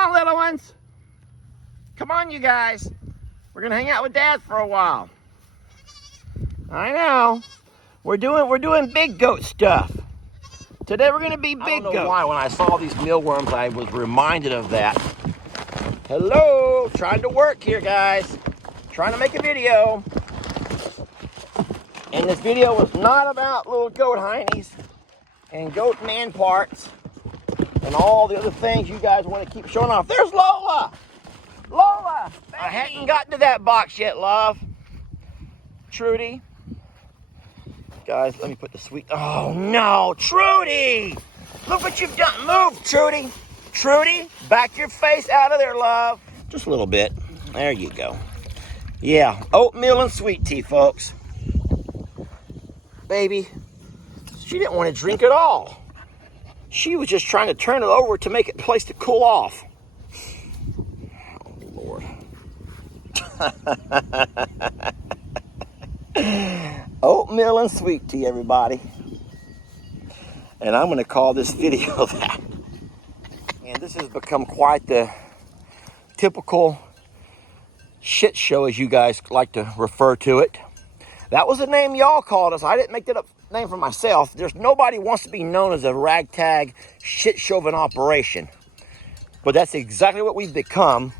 on, little ones. Come on, you guys. We're gonna hang out with Dad for a while. I know. We're doing big goat stuff. Today we're gonna be big goat. I don't know why when I saw these mealworms I was reminded of that. Hello, trying to work here, guys. Trying to make a video. And this video was not about little goat heinies and goat man parts and all the other things you guys want to keep showing off. There's Lola! Lola! Baby. I hadn't gotten to that box yet, love. Trudy. Guys, let me put the sweet... Oh, no! Trudy! Look what you've done. Move, Trudy. Trudy, back your face out of there, love. Just a little bit. There you go. Yeah, oatmeal and sweet tea, folks. Baby, she didn't want to drink at all. She was just trying to turn it over to make it a place to cool off. Oh, Lord. Oatmeal and sweet tea, everybody. And I'm going to call this video that. And this has become quite the typical shit show, as you guys like to refer to it. That was the name y'all called us. I didn't make that up name for myself. There's nobody wants to be known as a ragtag shit show of an operation. But that's exactly what we've become.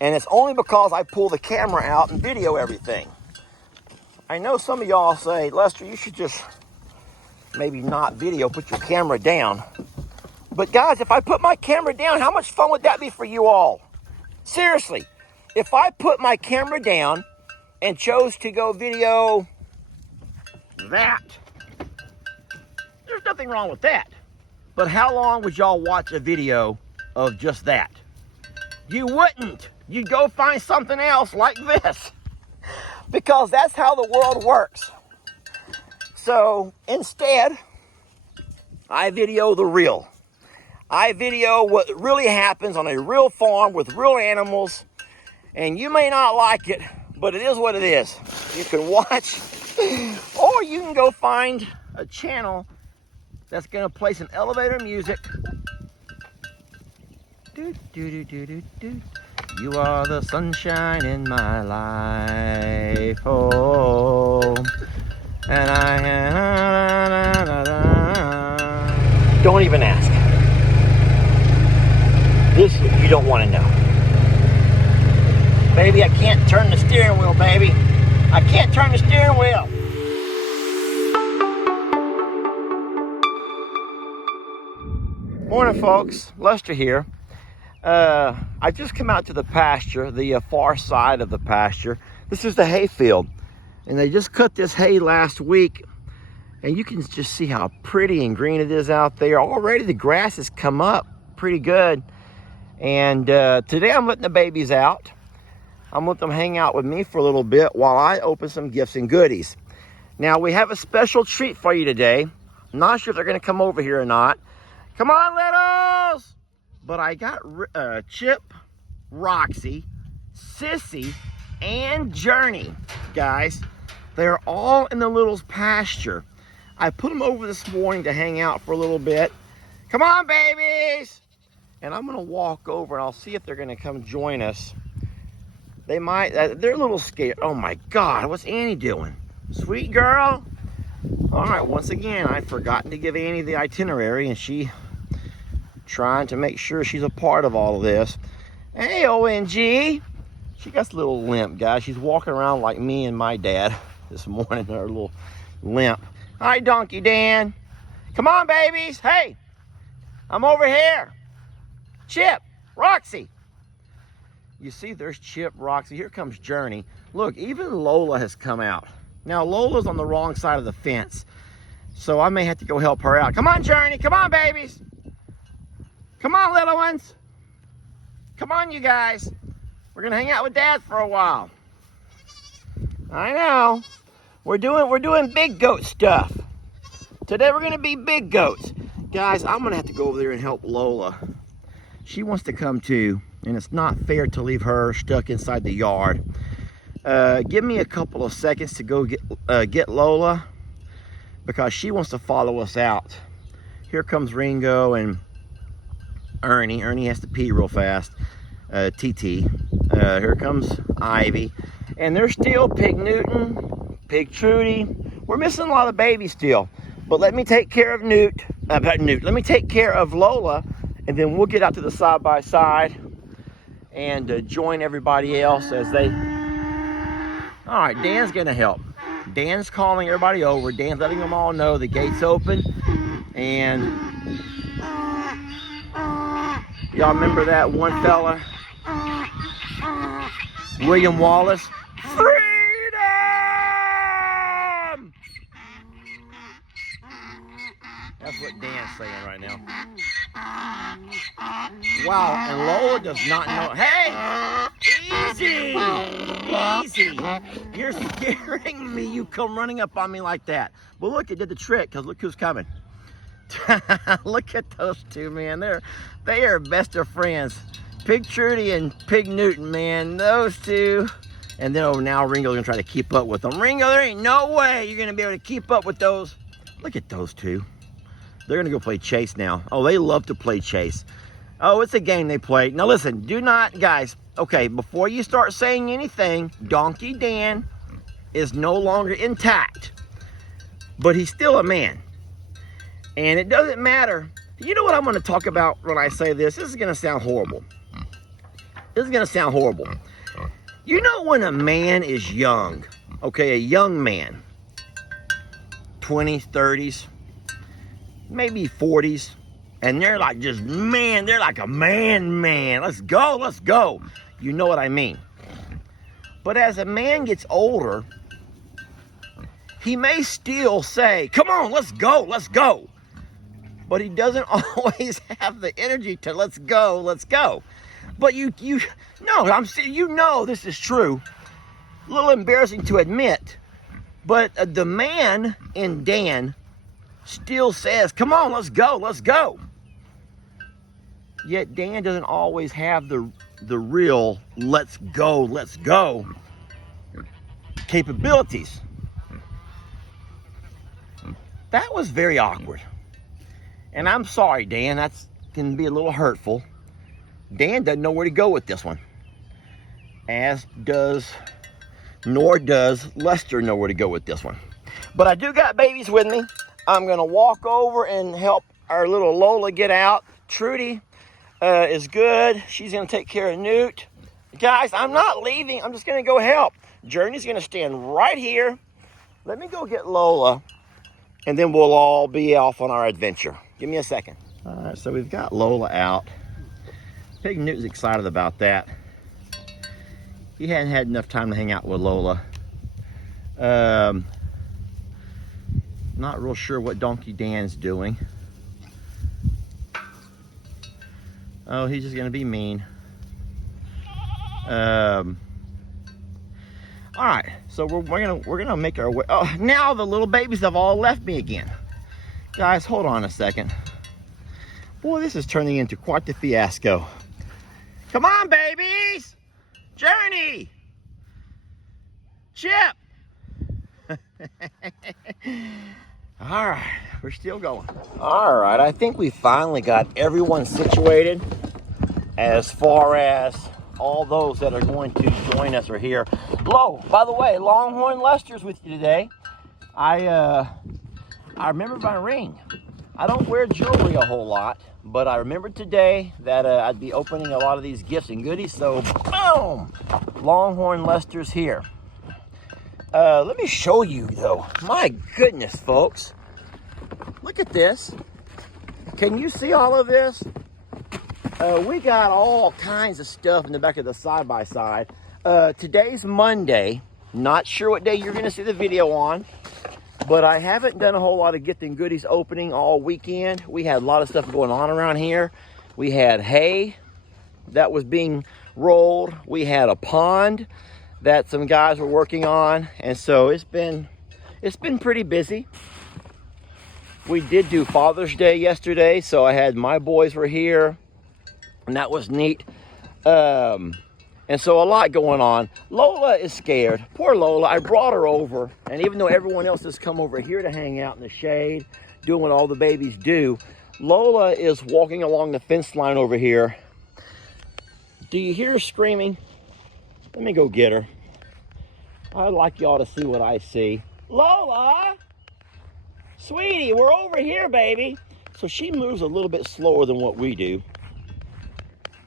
And it's only because I pull the camera out and video everything. I know some of y'all say, Lester, you should just maybe not video, put your camera down. But guys, if I put my camera down, how much fun would that be for you all? Seriously, if I put my camera down and chose to go video that, there's nothing wrong with that. But how long would y'all watch a video of just that? You wouldn't. You'd go find something else like this. Because that's how the world works. So instead, I video the real. I video what really happens on a real farm with real animals. And you may not like it, but it is what it is. You can watch, or you can go find a channel that's going to play some elevator music. Do, do, do, do, do, do. You are the sunshine in my life, oh, and don't even ask. This you don't want to know. Baby, I can't turn the steering wheel, baby. I can't turn the steering wheel. Morning, folks. Lester here. I just come out to the pasture, the far side of the pasture. This is the hay field. And they just cut this hay last week. And you can just see how pretty and green it is out there. Already the grass has come up pretty good. And today I'm letting the babies out. I'm letting them hang out with me for a little bit while I open some gifts and goodies. Now, we have a special treat for you today. I'm not sure if they're going to come over here or not. Come on, littles! But I got Chip, Roxy, Sissy, and Journey, guys. They're all in the littles' pasture. I put them over this morning to hang out for a little bit. Come on, babies! And I'm going to walk over and I'll see if they're going to come join us. They might. They're a little scared. Oh, my God. What's Annie doing? Sweet girl. All right. Once again, I've forgotten to give Annie the itinerary, and she trying to make sure she's a part of all of this. Hey, ONG. She got a little limp, guys. She's walking around like me and my dad this morning. Her little limp. Hi, Donkey Dan. Come on, babies. Hey, I'm over here. Chip, Roxy. You see, there's Chip, Roxy. Here comes Journey. Look, even Lola has come out. Now, Lola's on the wrong side of the fence, so I may have to go help her out. Come on, Journey. Come on, babies. Come on, little ones. Come on, you guys. We're going to hang out with Dad for a while. I know. We're doing big goat stuff. Today, we're going to be big goats. Guys, I'm going to have to go over there and help Lola. She wants to come too, and it's not fair to leave her stuck inside the yard. Give me a couple of seconds to go get Lola, because she wants to follow us out. Here comes Ringo, and Ernie. Ernie has to pee real fast. TT. Here comes Ivy. And there's still Pig Newton, Pig Trudy. We're missing a lot of babies still. But let me take care of Let me take care of Lola, and then we'll get out to the side-by-side and join everybody else as they... All right, Dan's gonna help. Dan's calling everybody over. Dan's letting them all know the gate's open. And y'all remember that one fella? William Wallace. Freedom! That's what Dan's saying right now. Wow, and Lola does not know. Hey! Easy! Easy! You're scaring me. You come running up on me like that. Well, look, it did the trick, because look who's coming. Look at those two, man. They are best of friends. Pig Trudy and Pig Newton, man. Those two. And then now Ringo's going to try to keep up with them. Ringo, there ain't no way you're going to be able to keep up with those. Look at those two. They're going to go play chase now. Oh, they love to play chase. Oh, it's a game they play. Now, listen, do not, guys, okay, before you start saying anything, Donkey Dan is no longer intact. But he's still a man. And it doesn't matter. You know what I'm going to talk about when I say this? This is going to sound horrible. This is going to sound horrible. You know when a man is young, okay, a young man, 20s, 30s, maybe 40s, and they're like just, man, they're like a man. Let's go, let's go. You know what I mean. But as a man gets older, he may still say, come on, let's go, let's go. But he doesn't always have the energy to let's go, let's go. But you know this is true. A little embarrassing to admit, but the man in Dan still says, come on, let's go, let's go. Yet Dan doesn't always have the real let's go capabilities. That was very awkward. And I'm sorry, Dan, that can be a little hurtful. Dan doesn't know where to go with this one. Nor does Lester know where to go with this one. But I do got babies with me. I'm gonna walk over and help our little Lola get out. Trudy is good. She's gonna take care of Newt. Guys, I'm not leaving. I'm just gonna go help. Journey's gonna stand right here. Let me go get Lola, and then we'll all be off on our adventure. Give me a second. All right, so we've got Lola out. Pig Newt's excited about that. He hadn't had enough time to hang out with Lola. Not real sure what Donkey Dan's doing. Oh, he's just gonna be mean. All right, so we're gonna make our way. Oh, now the little babies have all left me again. Guys, hold on a second. Boy, this is turning into quite the fiasco. Come on, babies! Journey! Chip! All right, we're still going. All right, I think we finally got everyone situated as far as all those that are going to join us are here. By the way, Longhorn Lester's with you today. I remember my ring. I don't wear jewelry a whole lot, but I remembered today that I'd be opening a lot of these gifts and goodies, so boom! Longhorn Lester's here. Let me show you, though. My goodness, folks. Look at this. Can you see all of this? We got all kinds of stuff in the back of the side-by-side. Today's Monday. Not sure what day you're going to see the video on. But I haven't done a whole lot of gift and goodies opening all weekend. We had a lot of stuff going on around here. We had hay that was being rolled. We had a pond that some guys were working on. And so it's been pretty busy. We did do Father's Day yesterday. So I had my boys were here. And that was neat. And so a lot going on. Lola is scared. Poor Lola. I brought her over. And even though everyone else has come over here to hang out in the shade, doing what all the babies do, Lola is walking along the fence line over here. Do you hear her screaming? Let me go get her. I'd like y'all to see what I see. Lola! Sweetie, we're over here, baby. So she moves a little bit slower than what we do.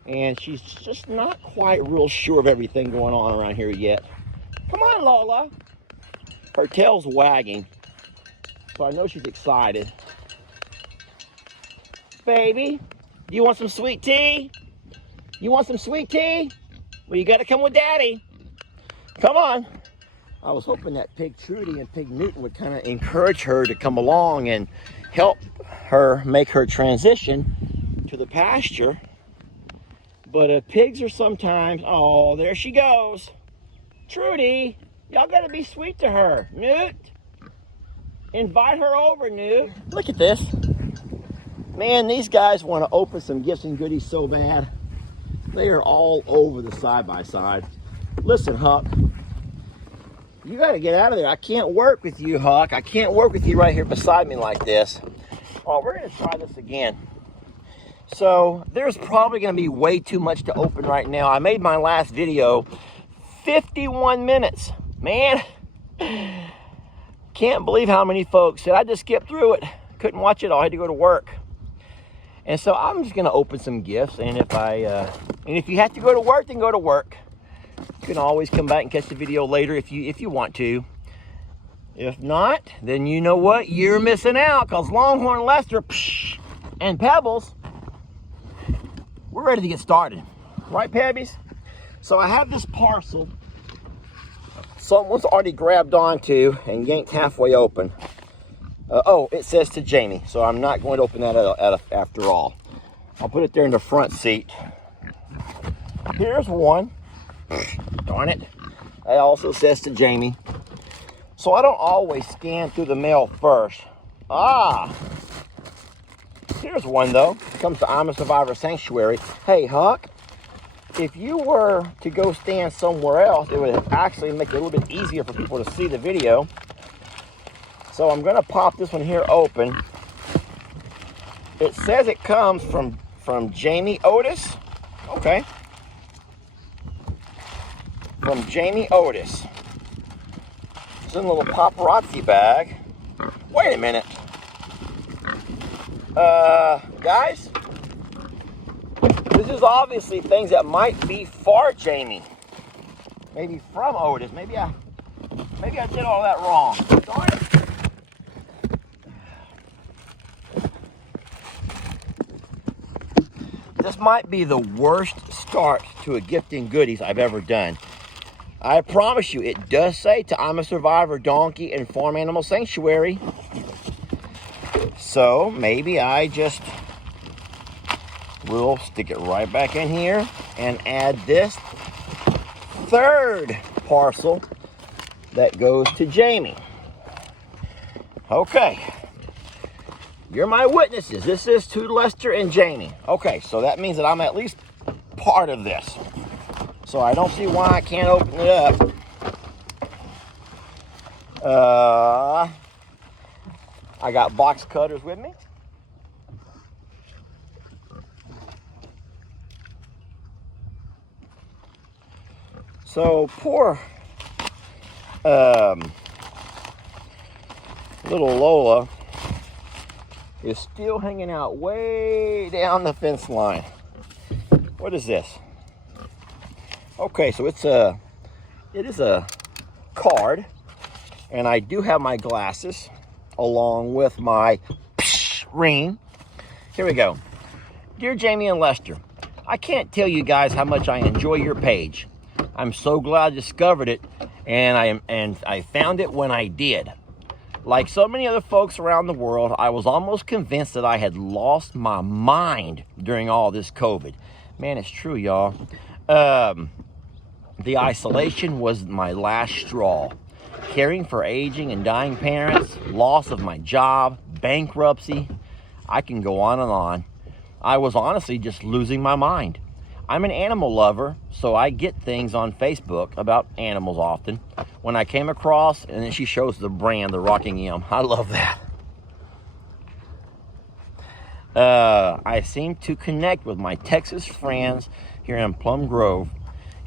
And she's just not quite real sure of everything going on around here yet. Come on, Lola. Her tail's wagging, so I know she's excited. Baby, you want some sweet tea? You want some sweet tea? Well, you gotta come with Daddy. Come on. I was hoping that Pig Trudy and Pig Newton would kind of encourage her to come along and help her make her transition to the pasture. But pigs are sometimes, oh, there she goes. Trudy, y'all gotta be sweet to her. Newt, invite her over, Newt. Look at this. Man, these guys want to open some gifts and goodies so bad. They are all over the side-by-side. Listen, Huck, you got to get out of there. I can't work with you, Huck. I can't work with you right here beside me like this. Oh, we're going to try this again. So there's probably going to be way too much to open right now. I made my last video 51 minutes. Man, can't believe how many folks said I just skipped through it. Couldn't watch it all. I had to go to work. And so I'm just going to open some gifts. And if you have to go to work, then go to work. You can always come back and catch the video later if you want to. If not, then you know what? You're missing out, because Longhorn Lester and Pebbles, we're ready to get started. Right, Pebbies? So I have this parcel someone's already grabbed onto and yanked halfway open. Oh, it says to Jamie, so I'm not going to open that after all. I'll put it there in the front seat. Here's one. Darn it. It also says to Jamie. So I don't always scan through the mail first. Here's one, though. It comes to I'm a Survivor Sanctuary. Hey, Huck, if you were to go stand somewhere else, it would actually make it a little bit easier for people to see the video. So I'm going to pop this one here open. It says it comes from Jamie Otis. Okay. From Jamie Otis. It's in a little paparazzi bag. Wait a minute. Guys, this is obviously things that might be for Jamie. Maybe from Otis. Maybe I did all that wrong. Darn it. This might be the worst start to a gifting goodies I've ever done. I promise you, it does say to I'm a Survivor Donkey and Farm Animal Sanctuary. So maybe I just will stick it right back in here and add this third parcel that goes to Jamie. Okay. You're my witnesses. This is to Lester and Jamie. Okay, so that means that I'm at least part of this. So I don't see why I can't open it up. I got box cutters with me. So poor little Lola is still hanging out way down the fence line. What is this? Okay, so it is a card, and I do have my glasses along with my ring. Here we go. Dear Jamie and Lester, I can't tell you guys how much I enjoy your page. I'm so glad I discovered it, and I found it when I did. Like so many other folks around the world, I was almost convinced that I had lost my mind during all this COVID. Man, it's true, y'all. The isolation was my last straw. Caring for aging and dying parents, loss of my job, bankruptcy. I can go on and on. I was honestly just losing my mind. I'm an animal lover, so I get things on Facebook about animals often. When I came across, and then she shows the brand, the Rockingham. I love that. I seem to connect with my Texas friends here in Plum Grove.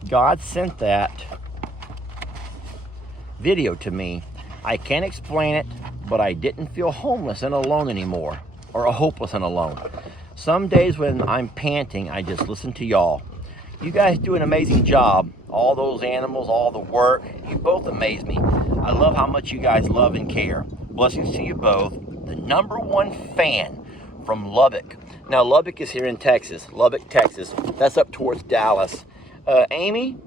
God sent that video to me. I can't explain it, but I didn't feel homeless and alone anymore, or hopeless and alone. Some days when I'm panting, I just listen to y'all. You guys do an amazing job. All those animals, all the work, you both amaze me. I love how much you guys love and care. Blessings to you both. The #1 fan from Lubbock. Now, Lubbock is here in Texas. Lubbock, Texas. That's up towards Dallas. Amy,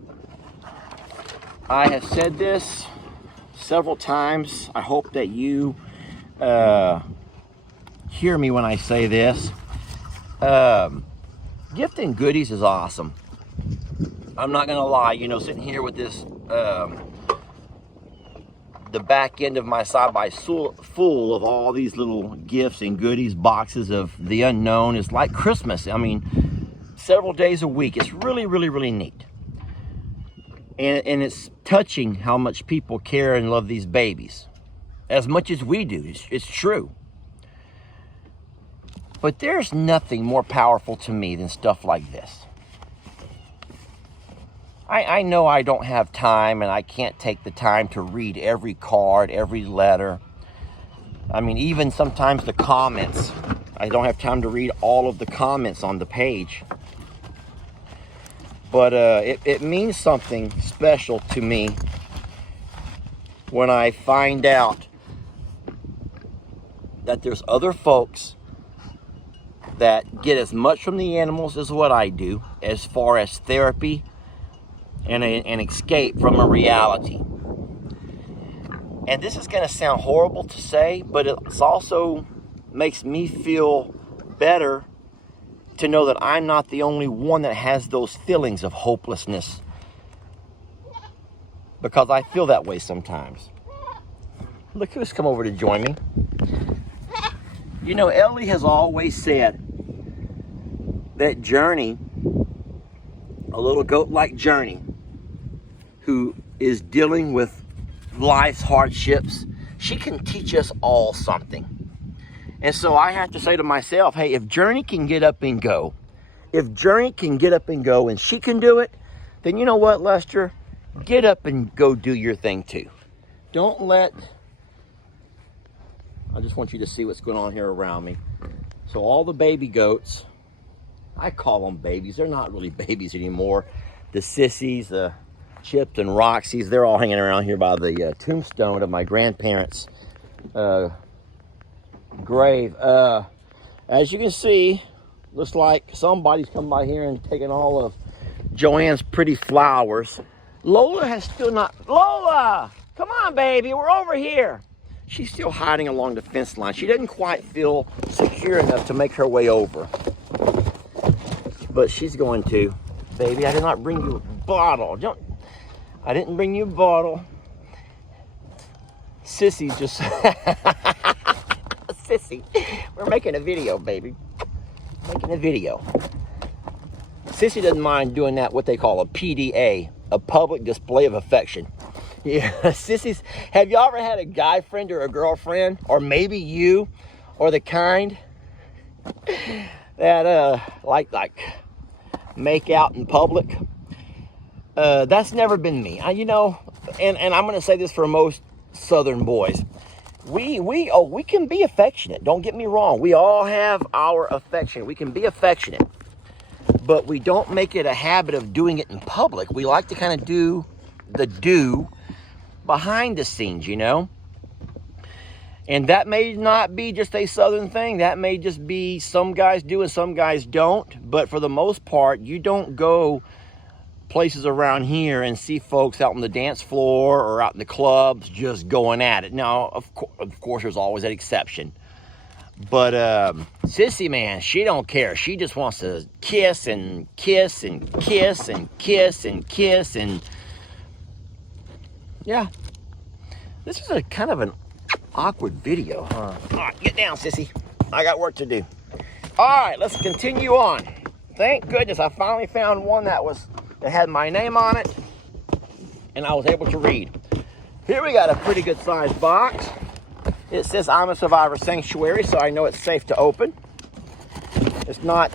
I have said this several times. I hope that you hear me when I say this. Gifting goodies is awesome. I'm not gonna lie, you know, sitting here with this, the back end of my side-by full of all these little gifts and goodies, boxes of the unknown, is like Christmas. I mean, several days a week. It's really, really, really neat. And it's touching how much people care and love these babies. As much as we do, it's true. But there's nothing more powerful to me than stuff like this. I know I don't have time, and I can't take the time to read every card, every letter. I mean, even sometimes the comments. I don't have time to read all of the comments on the page. But it means something special to me when I find out that there's other folks that get as much from the animals as what I do, as far as therapy and an escape from a reality. And this is going to sound horrible to say, but it also makes me feel better to know that I'm not the only one that has those feelings of hopelessness, because I feel that way sometimes. Look who's come over to join me. You know, Ellie has always said that Journey, a little goat like Journey, who is dealing with life's hardships, she can teach us all something. And so I have to say to myself, hey, if Journey can get up and go, and she can do it, then you know what, Lester? Get up and go do your thing too. Don't let, I just want you to see what's going on here around me. So all the baby goats, I call them babies. They're not really babies anymore. The sissies, the Chips and Roxy's, they're all hanging around here by the tombstone of my grandparents' grave. As you can see, looks like somebody's come by here and taken all of Joanne's pretty flowers. Lola has still not, Lola, come on baby, we're over here. She's still hiding along the fence line. She doesn't quite feel secure enough to make her way over. But she's going to. Baby, I did not bring you a bottle. I didn't bring you a bottle. Sissy's just... Sissy, we're making a video, baby. Making a video. Sissy doesn't mind doing that, what they call a PDA, a public display of affection. Yeah, sissies, have you ever had a guy friend or a girlfriend, or maybe you, or the kind that like make out in public? That's never been me. You know, and I'm going to say this for most Southern boys. We can be affectionate. Don't get me wrong. We all have our affection. We can be affectionate, but we don't make it a habit of doing it in public. We like to kind of do the behind the scenes, you know. And that may not be just a Southern thing. That may just be some guys do and some guys don't. But for the most part, you don't go places around here and see folks out on the dance floor or out in the clubs just going at it. Now, of course, there's always an exception. But Sissy, man, she don't care. She just wants to kiss and kiss and kiss and kiss and kiss and... Yeah. This is a kind of an awkward video, huh? All right, get down, Sissy. I got work to do. All right, let's continue on. Thank goodness I finally found one that had my name on it, and I was able to read. Here we got a pretty good sized box. It says I'm a Survivor Sanctuary, so I know it's safe to open. It's not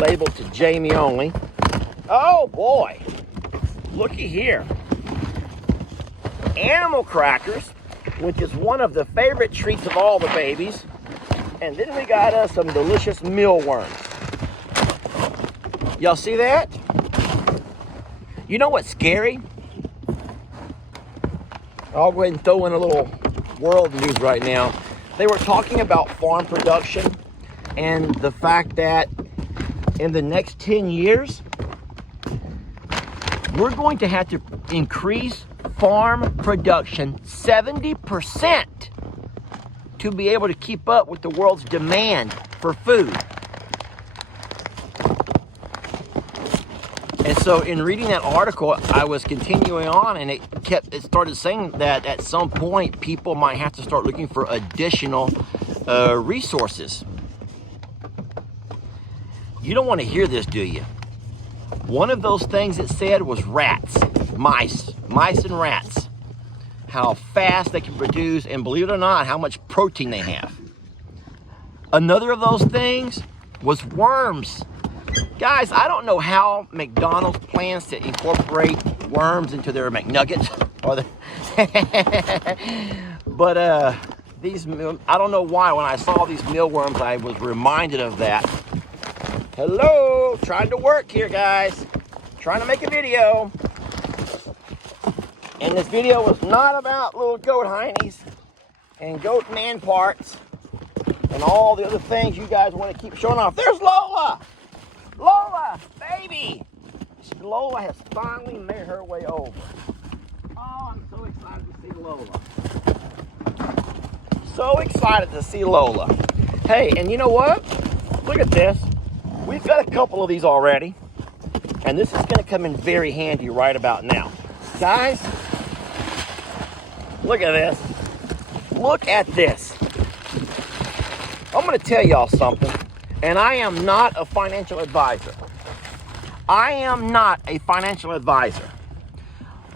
labeled to Jamie only. Oh boy, looky here. Animal crackers, which is one of the favorite treats of all the babies. And then we got us some delicious mealworms. Y'all see that? You know what's scary? I'll go ahead and throw in a little world news right now. They were talking about farm production and the fact that in the next 10 years, we're going to have to increase farm production 70% to be able to keep up with the world's demand for food. And so in reading that article, I was continuing on, and it started saying that at some point people might have to start looking for additional resources. You don't want to hear this, do you? One of those things it said was rats, mice and rats. How fast they can produce, and believe it or not, how much protein they have. Another of those things was worms. Guys, I don't know how McDonald's plans to incorporate worms into their McNuggets. But I don't know why, when I saw these mealworms, I was reminded of that. Hello, trying to work here, guys. Trying to make a video. And this video was not about little goat heinies and goat man parts and all the other things you guys want to keep showing off. There's Lola! Lola, baby! Lola has finally made her way over. Oh, I'm so excited to see Lola. So excited to see Lola. Hey, and you know what? Look at this. We've got a couple of these already. And this is going to come in very handy right about now. Guys, look at this. Look at this. I'm going to tell y'all something. And I am not a financial advisor. I am not a financial advisor.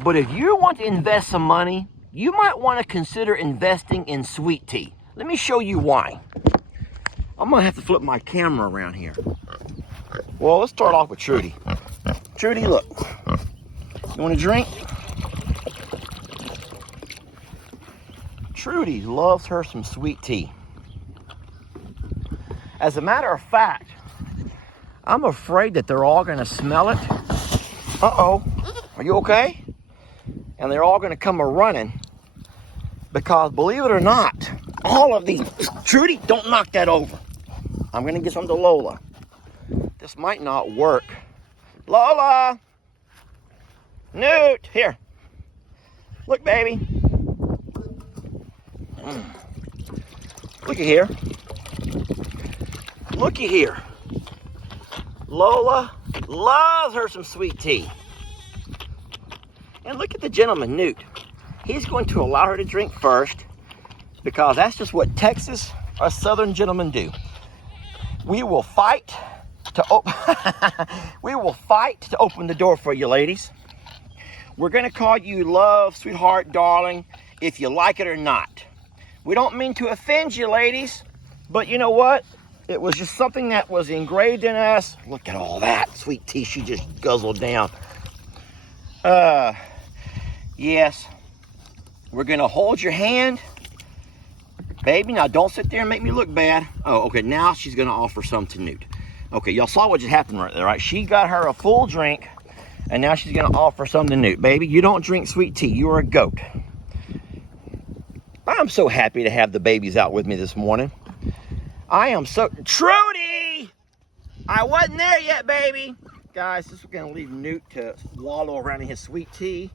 But if you want to invest some money, you might want to consider investing in sweet tea. Let me show you why. I'm going to have to flip my camera around here. Well, let's start off with Trudy. Trudy, look. You want a drink? Trudy loves her some sweet tea. As a matter of fact, I'm afraid that they're all going to smell it. Uh-oh. Are you okay? And they're all going to come a-running. Because, believe it or not, all of these... Trudy, don't knock that over. I'm going to get some to Lola. This might not work. Lola! Newt! Here. Look, baby. Looky here. Looky here. Lola loves her some sweet tea. And look at the gentleman, Newt. He's going to allow her to drink first because that's just what Texas or Southern gentlemen do. We will fight to open the door for you, ladies. We're going to call you love, sweetheart, darling, if you like it or not. We don't mean to offend you, ladies, but you know what? It was just something that was engraved in us. Look at all that sweet tea she just guzzled down. Yes, we're going to hold your hand. Baby, now don't sit there and make me look bad. Oh, okay, now she's going to offer some to Newt. Okay, y'all saw what just happened right there, right? She got her a full drink, and now she's going to offer some to Newt. Baby, you don't drink sweet tea. You are a goat. I'm so happy to have the babies out with me this morning. I am so... Trudy! I wasn't there yet, baby. Guys, this is going to leave Newt to wallow around in his sweet tea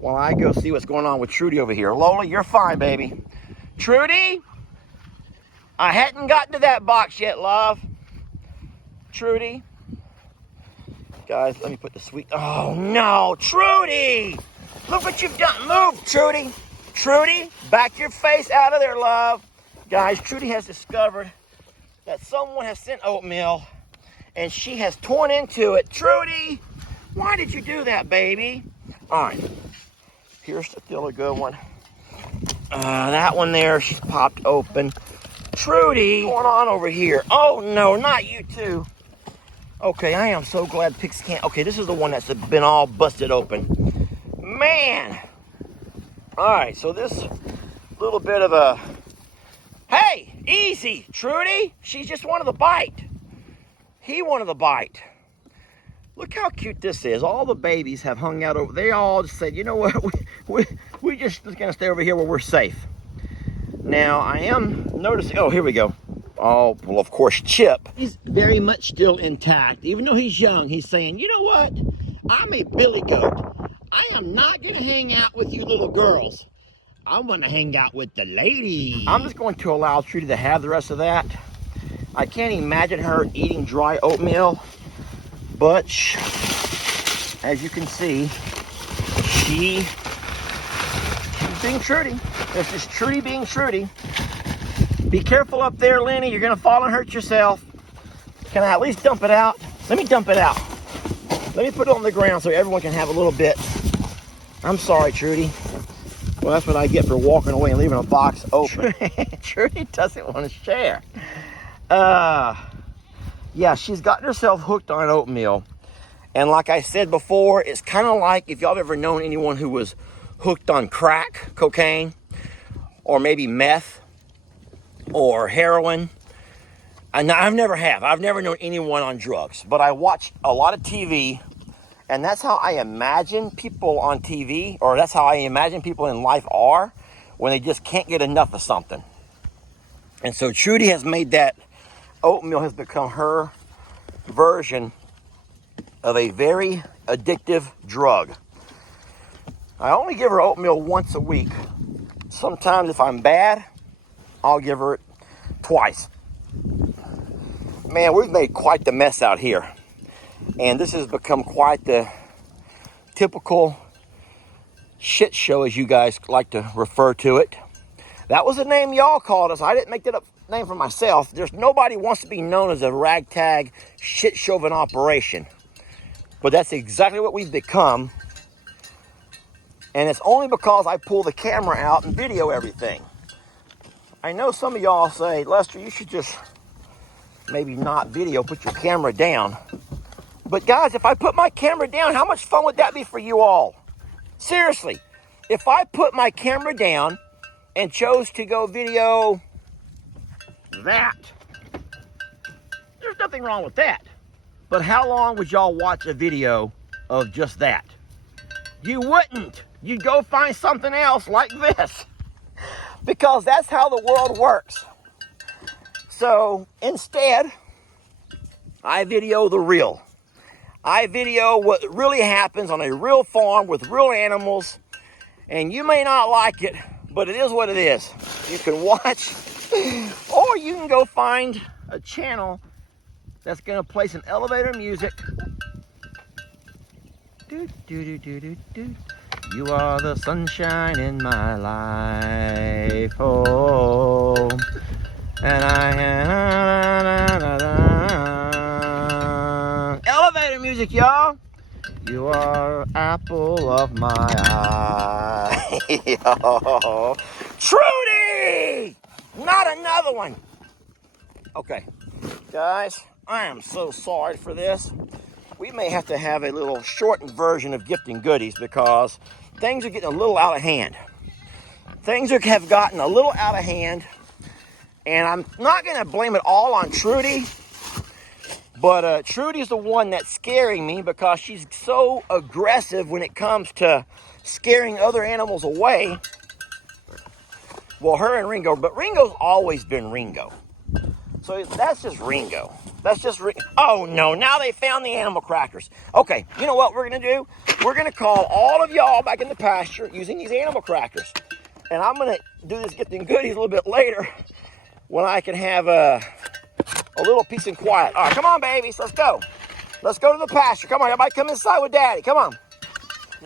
while I go see what's going on with Trudy over here. Lola, you're fine, baby. Trudy? I hadn't gotten to that box yet, love. Trudy? Guys, let me put the sweet... Oh, no. Trudy! Look what you've done. Move, Trudy. Trudy, back your face out of there, love. Guys, Trudy has discovered that someone has sent oatmeal and she has torn into it. Trudy, why did you do that, baby? All right, here's still a good one. That one there, she's popped open. Trudy, what's going on over here? Oh no, not you too. Okay, I am so glad pigs can't. Okay, this is the one that's been all busted open. Man. All right, so this little bit of a, hey, easy, Trudy. She just wanted the bite. He wanted the bite. Look how cute this is. All the babies have hung out over. They all just said, you know what, we just gonna stay over here where we're safe. Now I am noticing. Oh, here we go. Oh, well, of course, Chip. He's very much still intact, even though he's young. He's saying, you know what? I'm a billy goat. I am not gonna hang out with you little girls. I want to hang out with the ladies. I'm just going to allow Trudy to have the rest of that. I can't imagine her eating dry oatmeal, but as you can see, she's being Trudy. This is Trudy being Trudy. Be careful up there, Lenny. You're going to fall and hurt yourself. Can I at least dump it out? Let me dump it out. Let me put it on the ground so everyone can have a little bit. I'm sorry, Trudy. Well, that's what I get for walking away and leaving a box open. Trudy doesn't want to share. Yeah, she's gotten herself hooked on oatmeal. And like I said before, it's kind of like if y'all have ever known anyone who was hooked on crack, cocaine, or maybe meth, or heroin. And I've never known anyone on drugs, but I watch a lot of TV, and that's how I imagine people on TV, or that's how I imagine people in life are when they just can't get enough of something. And so Trudy has made that oatmeal has become her version of a very addictive drug. I only give her oatmeal once a week. Sometimes if I'm bad, I'll give her it twice. Man, we've made quite the mess out here. And this has become quite the typical shit show, as you guys like to refer to it. That was the name y'all called us. I didn't make that up name for myself. There's nobody wants to be known as a ragtag shit show of an operation. But that's exactly what we've become. And it's only because I pull the camera out and video everything. I know some of y'all say, Lester, you should just maybe not video, put your camera down. But guys, if I put my camera down, how much fun would that be for you all? Seriously, if I put my camera down and chose to go video that, there's nothing wrong with that. But how long would y'all watch a video of just that? You wouldn't. You'd go find something else like this. Because that's how the world works. So instead, I video the real. I video what really happens on a real farm with real animals. And you may not like it, but it is what it is. You can watch, or you can go find a channel that's going to play some elevator music. Do, do, do, do, do, do. You are the sunshine in my life, oh, and elevator music, y'all. You are apple of my eye. Oh, Trudy! Not another one. Okay, guys, I am so sorry for this. We may have to have a little shortened version of gifting goodies because things are getting a little out of hand. Things have gotten a little out of hand, and I'm not going to blame it all on Trudy, but Trudy's the one that's scaring me because she's so aggressive when it comes to scaring other animals away. Well, her and Ringo, but Ringo's always been Ringo. So that's just Ringo. That's just oh no, now they found the animal crackers. Okay, you know what we're gonna do? We're gonna call all of y'all back in the pasture using these animal crackers. And I'm gonna do this gifting goodies a little bit later when I can have a little peace and quiet. All right, come on, babies, let's go. Let's go to the pasture. Come on, everybody come inside with Daddy, come on.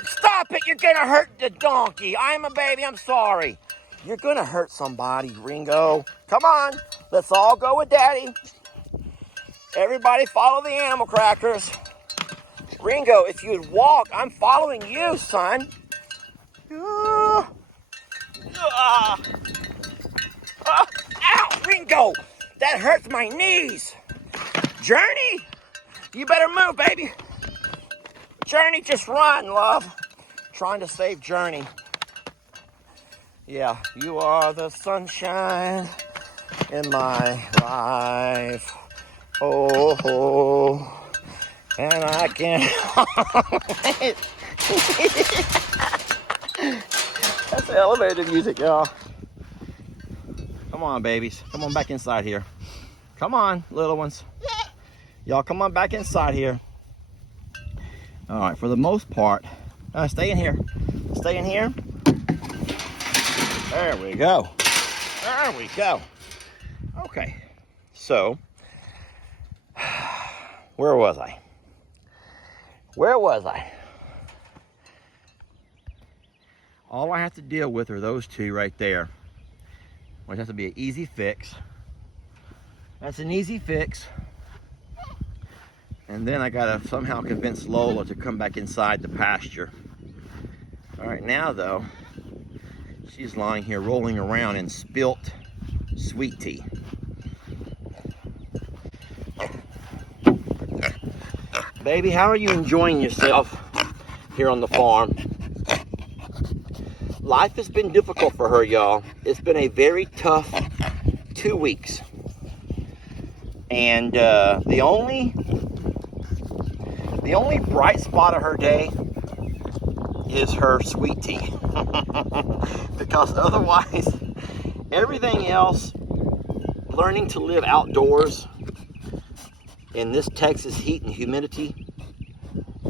Stop it, you're gonna hurt the donkey. I'm a baby, I'm sorry. You're gonna hurt somebody, Ringo. Come on, let's all go with Daddy. Everybody follow the animal crackers. Ringo, if you'd walk, I'm following you, son. Ow! Ringo, that hurts my knees. Journey, you better move, baby. Journey, just run, love. Trying to save Journey. Yeah, you are the sunshine in my life. Oh, oh. And I can't. That's the elevator music, y'all. Come on, babies. Come on back inside here. Come on, little ones. Y'all come on back inside here. All right, for the most part, stay in here. Stay in here. There we go. There we go. Okay, so where was I? Where was I? All I have to deal with are those two right there, which has to be an easy fix. That's an easy fix. And then I gotta somehow convince Lola to come back inside the pasture. All right, now though, she's lying here rolling around in spilt sweet tea. Baby, how are you enjoying yourself here on the farm? Life has been difficult for her, y'all. It's been a very tough 2 weeks. And the only bright spot of her day is her sweet tea. Because otherwise, everything else, learning to live outdoors in this Texas heat and humidity,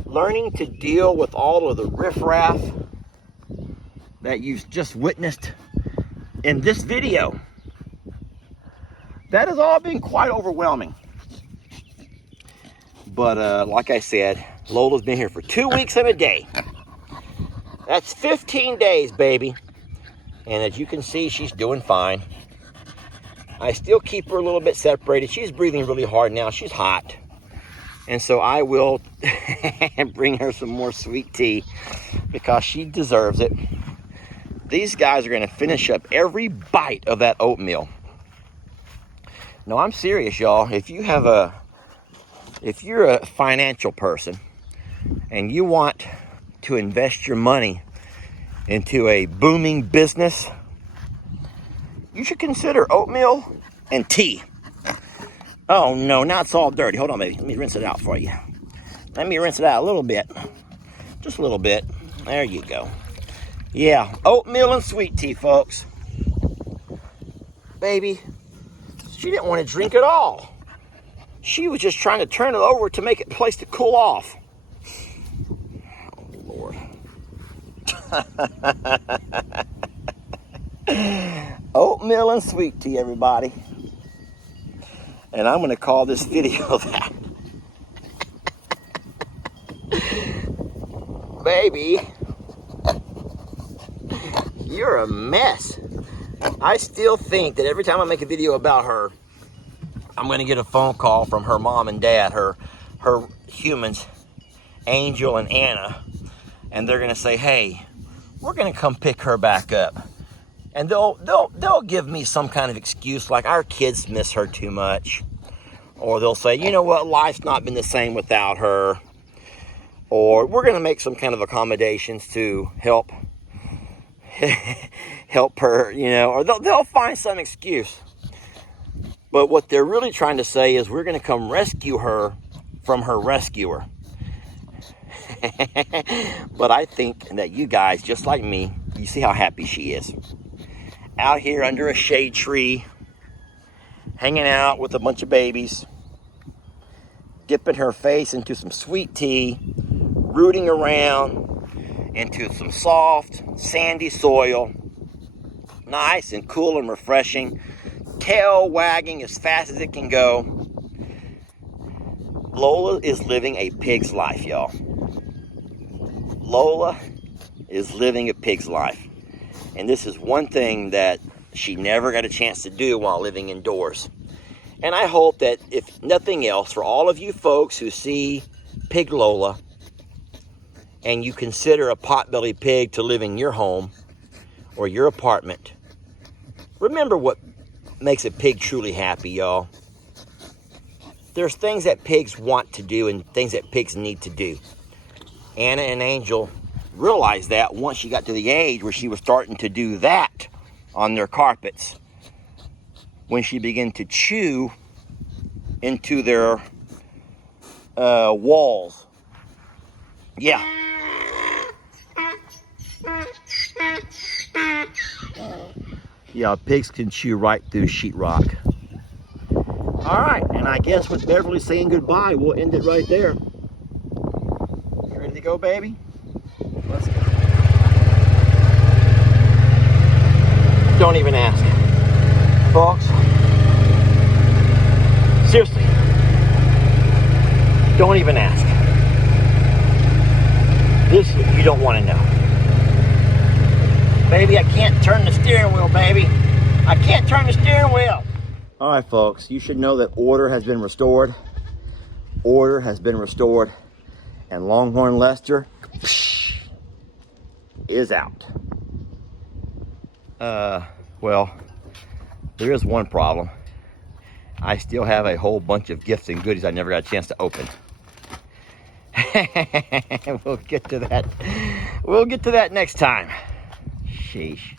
learning to deal with all of the riffraff that you've just witnessed in this video, that has all been quite overwhelming. But like I said, Lola's been here for 2 weeks and a day. That's 15 days, baby. And as you can see, she's doing fine. I still keep her a little bit separated. She's breathing really hard now. She's hot. And so I will bring her some more sweet tea because she deserves it. These guys are going to finish up every bite of that oatmeal. No, I'm serious, y'all. If you're a financial person and you want to invest your money into a booming business, you should consider oatmeal and tea. Oh no, now it's all dirty. Hold on, baby. Let me rinse it out for you. Let me rinse it out a little bit. Just a little bit. There you go. Yeah, oatmeal and sweet tea, folks. Baby, she didn't want to drink at all. She was just trying to turn it over to make it a place to cool off. Oh, Lord. Oatmeal and sweet tea, everybody. And I'm going to call this video that. Baby, you're a mess. I still think that every time I make a video about her, I'm going to get a phone call from her mom and dad, her humans, Angel and Anna, and they're going to say, "Hey, we're going to come pick her back up." And they'll give me some kind of excuse like our kids miss her too much, or they'll say, "You know what, life's not been the same without her," or we're going to make some kind of accommodations to help her, you know, or they'll find some excuse. But what they're really trying to say is we're going to come rescue her from her rescuer. But I think that you guys, just like me, you see how happy she is. Out here under a shade tree, hanging out with a bunch of babies, dipping her face into some sweet tea, rooting around into some soft, sandy soil, nice and cool and refreshing, tail wagging as fast as it can go. Lola is living a pig's life, y'all. Lola is living a pig's life. And this is one thing that she never got a chance to do while living indoors. And I hope that, if nothing else, for all of you folks who see Pig Lola and you consider a potbelly pig to live in your home or your apartment, remember what makes a pig truly happy, y'all. There's things that pigs want to do and things that pigs need to do. Anna and Angel realized that once she got to the age where she was starting to do that on their carpets. When she began to chew into their walls. Yeah. Yeah, pigs can chew right through sheetrock. All right, and I guess with Beverly saying goodbye, we'll end it right there. You ready to go, baby? Let's go. Don't even ask. Folks, seriously, don't even ask. This you don't want to know. Baby, I can't turn the steering wheel, baby. I can't turn the steering wheel. All right, folks, you should know that order has been restored. Order has been restored. And Longhorn Lester is out. Well, there is one problem. I still have a whole bunch of gifts and goodies I never got a chance to open. We'll get to that. We'll get to that next time. Sheesh.